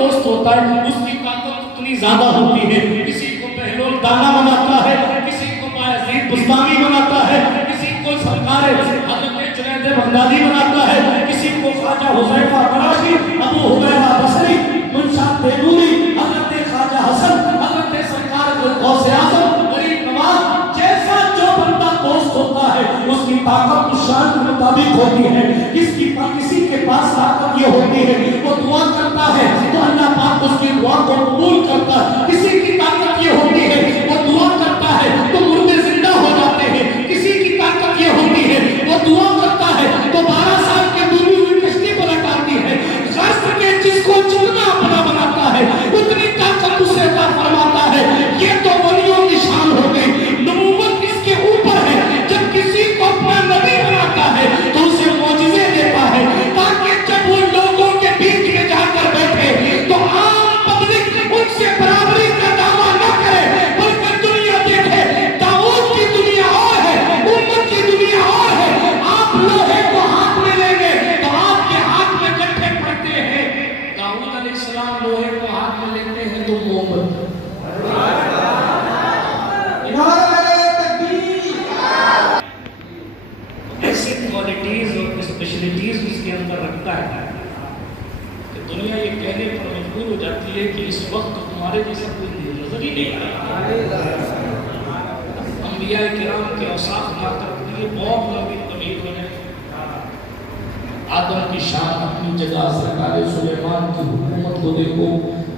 دوست ہوتا ہے اس کی طاقت اتنی زیادہ ہوتی ہے. کسی کو بہلول دانا بناتا ہے, کسی کو بایزید بستانی بناتا ہے, کسی کو سرکار حضرت جنید بغدادی بناتا ہے, کسی کو خواجہ حذیفہ قرشی, ابو حمیرہ بصری, منشاد دیلوی, حضرت خواجہ حسن, حضرت سرکار غوث اعظم, غریب نواز. جیسا جو بندہ دوست ہوتا ہے اس کی طاقت اس شان کے مطابق ہوتی ہے. کسی کے پاس طاقت یہ ہوتی ہے وہ دعا کرتا ہے تو اللہ پاک اس کی دعا کو قبول کرتا ہے. کسی کی طاقت یہ ہوتی ہے وہ دعا کرتا ہے تو مردے زندہ ہو جاتے ہیں. کسی کی طاقت یہ ہوتی ہے وہ دعا کرتا ہے تو 12 سال کے ڈوبی ہوئی کشتی کو لٹاتی ہے. غرض کے جس کو جتنا اپنا بناتا ہے اتنی طاقت اسے عطا فرماتا ہے. یہ تو ولیوں کی شان ہو گئی. نبوت اس کے اوپر ہے. جب کسی کو اپنا نبی بناتا ہے تو اسے معجزے دیتا ہے تاکہ جب وہ لوگوں کے بیچ میں جا کر بیٹھے تو عام پبلک ان سے برابری کا دعویٰ نہ کرے بلکہ دنیا دیکھے داؤد کی دنیا اور ہے, امت کی دنیا اور ہے. آپ لوہے کو ہاتھ میں لیں گے تو آپ کے ہاتھ میں گٹھے پڑتے ہیں. داؤد علیہ السلام لوہے کو ہاتھ میں لیتے ہیں تو مومن. ایسی کوالٹیز اور اسپیشلٹیز اس کے اندر رکھتا ہے کہ دنیا یہ کہنے پر مجبور ہو جاتی ہے کہ اس وقت تمہارے جیسا کوئی نظر ہی نہیں آ رہا. انبیاء کرام کے اوصاف یاد کرتے ہیں بہت لمبی طویل ہے. آدم کی شان اپنی جگہ, سرکار سلیمان کی حکومت کو دیکھو,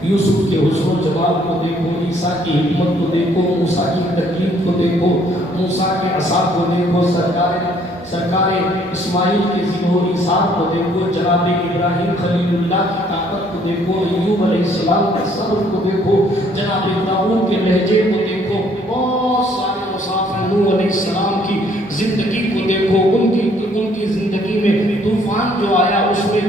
یوسف کے حسن و جمال کو دیکھو, عیسیٰ کی حکمت کو دیکھو, موسیٰ کی تکلیف کو دیکھو, موسیٰ کے عصا کو دیکھو, سرکار اسماعیل کے ذبح و ایثار کو دیکھو, جناب ابراہیم خلیل اللہ کی طاقت کو دیکھو, ایوب علیہ السلام کے صبر کو دیکھو, جناب داؤد کے لہجے کو دیکھو, بہت سارے اوصاف ہیں. نوح علیہ السلام کی زندگی کو دیکھو, ان کی زندگی میں طوفان جو آیا اس میں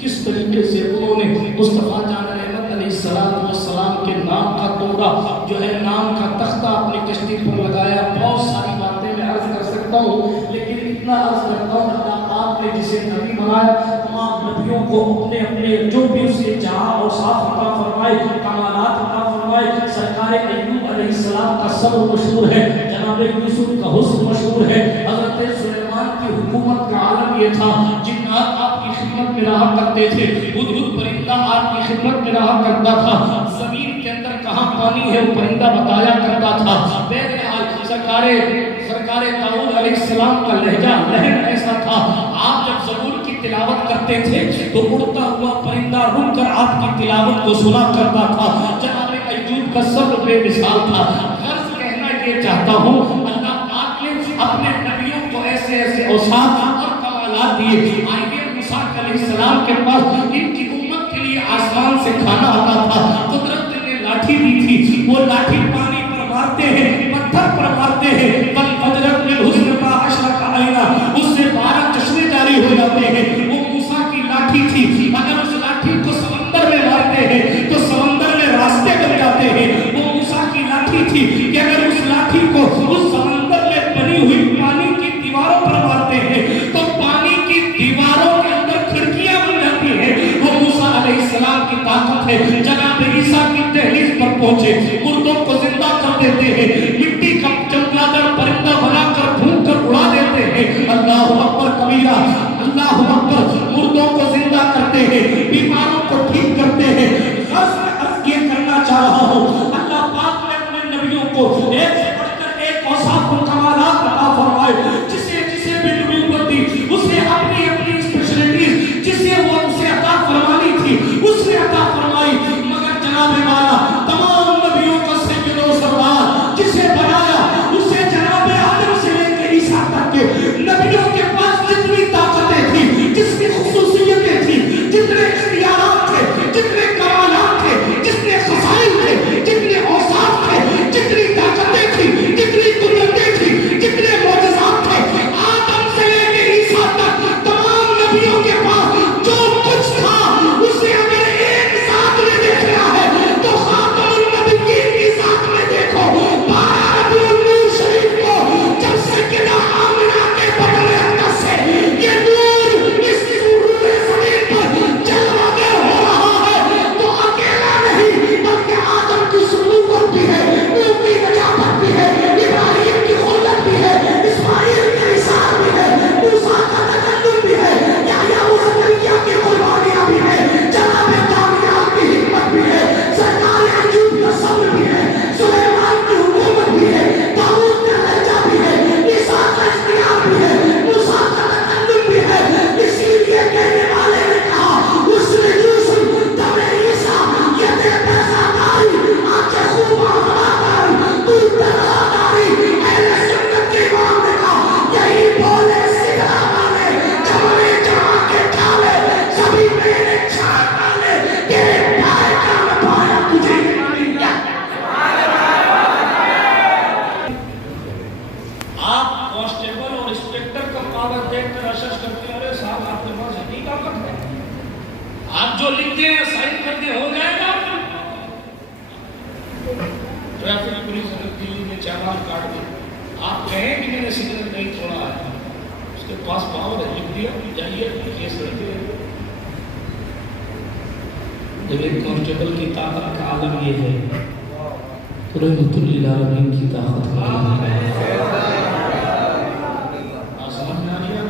کس طریقے سے انہوں نے مصطفیٰ جان رحمت علیہ السلام کے نام کا توڑا, جو ہے نام کا تختہ اپنی کشتی پر لگایا. بہت ساری باتیں میں عرض کر سکتا ہوں لیکن اتنا عرض کرتا ہوں اللہ پاک نے جسے نبی بنایا تمام نبیوں کو اپنے اپنے جو بھی اسے چاہا اور صاف عطا فرمائے, کمالات عطا فرمائے. سرکار ایوب علیہ السلام کا صبر مشہور ہے, جناب یوسف کا حسن مشہور ہے. حضرت سلیمان کی حکومت کا عالم یہ تھا, جنات آپ کی خدمت میں رہا کرتے تھے, ہدہد پرندہ آپ کی خدمت میں رہا کرتا تھا, زمین کے اندر کہاں پانی ہے وہ پرندہ بتایا کرتا تھا. بہرحال سرکار داؤد علیہ السلام کا لہن ایسا تھا, آپ جب زبور کی تلاوت کرتے تھے تو اڑتا ہوا پرندہ رک کر آپ کی تلاوت کو سنا کرتا تھا. جناب ایوب کا صبر بے مثال تھا. غرض کہنا یہ چاہتا ہوں اللہ پاک نے اپنے نبیوں کو ایسے ایسے اوصاف اور کمالات دیے. آئیے موسیٰ علیہ السلام کے پاس ان کی امت کے لیے آسمان سے کھانا آتا تھا. قدرت نے لاٹھی دی تھی, وہ لاٹھی پانی پر مارتے ہیں, پتھر پر مارتے ہیں, بل قدرت میں حسن کا اشرق آئینہ, اس سے 12 چشمے جاری ہو جاتے ہیں. وہ موسیٰ کی لاٹھی تھی, اگر اس لاٹھی کو سمندر میں مارتے ہیں تو سمندر میں راستے بن جاتے ہیں. وہ موسیٰ کی لاٹھی تھی کہ اگر اس لاٹھی کو اس سمندر میں بنی ہوئی پانی کی دیواروں پر مارتے ہیں تو پانی کی دیواروں کے اندر کھڑکیاں بن جاتی ہیں. وہ موسیٰ علیہ السلام کی طاقت ہے. جناب عیسیٰ کی دہلیز پر پہنچے, مردوں کو زندہ کر دیتے ہیں, مٹی کا چمگادڑ پرندہ بنا کر پھونک کر اڑا دیتے ہیں. اللہ اکبر کبیرہ, اللہ اکبر. مردوں کو زندہ کرتے ہیں, بیماروں کو ٹھیک کرتے ہیں. غرض یہ کرنا چاہ رہا ہوں اللہ پاک نے اپنے نبیوں کو ایک سے بڑھ کر ایک اوصاف و کمالات عطا فرمائے. جسے بھی نبوت دی اسے اپنی اپنی اسپیشلٹیز جسے وہ اسے عطا فرمانی تھی اس نے عطا فرمائی. مگر جناب والا تمام نبیوں کا سید و سردار جس کاٹ دے. آپ کہیں کہ میں نے سگنل نہیں چھوڑا ہے, اس کے پاس پاور ہے, لکھ دیا جائیے کیس رکھتے ہیں. جب ایک کانسٹیبل کی طاقت کا عالم یہ ہے تو رحمت للعالمین کی طاقت کا عالم ہے. آپ سمجھ میں آ گیا؟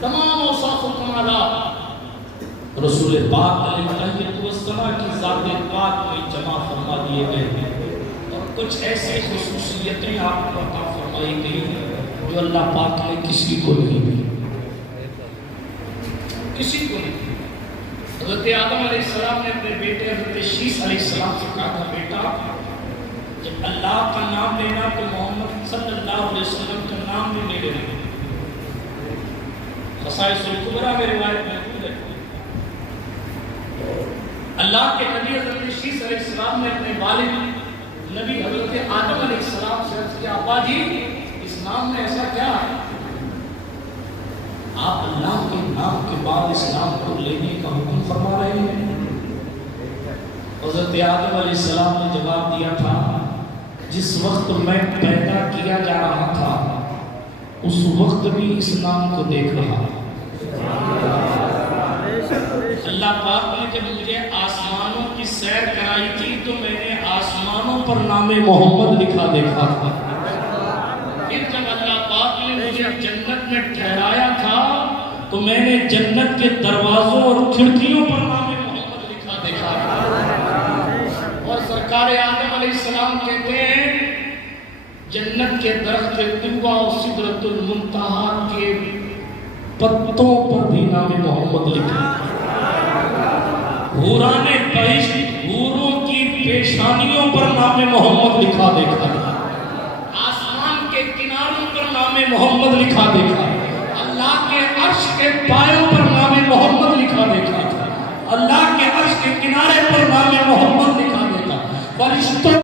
تمام اوصاف و کمالات رسول پاک علیہ السلام کی ذات پاک میں جمع فرما دیے گئے ہیں, اور کچھ ایسی خصوصیتیں آپ کو عطا فرمائی گئی ہیں جو اللہ پاک نے کسی کو نہیں دی, کسی کو نہیں دی. حضرت آدم علیہ السلام نے اپنے بیٹے حضرت شیس علیہ السلام سے کہا تھا, بیٹا جب اللہ کا نام لینا تو محمد صلی اللہ علیہ وسلم کا نام بھی نہیں لینا. خصائص الکبریٰ میں روایت موجود ہے. اللہ کے نبی حضرت شیس علیہ السلام نے اپنے والد نبی حضرت آدم علیہ السلام سے عرض کیا, ابا جی اس نام میں ایسا کیا ہے؟ آپ اللہ کے نام کے بعد اس نام کو لینے کا حکم فرما رہے ہیں. حضرت آدم علیہ السلام نے جواب دیا تھا, جس وقت میں پیدا کیا جا رہا تھا اس وقت بھی اس نام کو دیکھ رہا. اللہ پاک نے جب مجھے آسمانوں کی سیر کرائی تھی تو میں نے آسمانوں پر نام محمد لکھا دیکھا تھا. پھر جب اللہ پاک نے مجھے جنت میں ٹھہرایا تھا تو میں نے جنت کے دروازوں اور کھڑکیوں پر نام محمد لکھا دیکھا تھا. اور سرکار آدم علیہ السلام کہتے ہیں جنت کے درخت طوبیٰ اور سدرۃ المنتہا کے پتوں پر بھی نام محمد لکھا. حوران بہشت حوروں کی پیشانیوں پر نام محمد لکھا دیکھا. آسمان کے کناروں پر نام محمد لکھا دیکھا. اللہ کے عرش کے پایوں پر نام محمد لکھا دیکھا. اللہ کے عرش کے کنارے پر نام محمد لکھا دیکھا. فرشتوں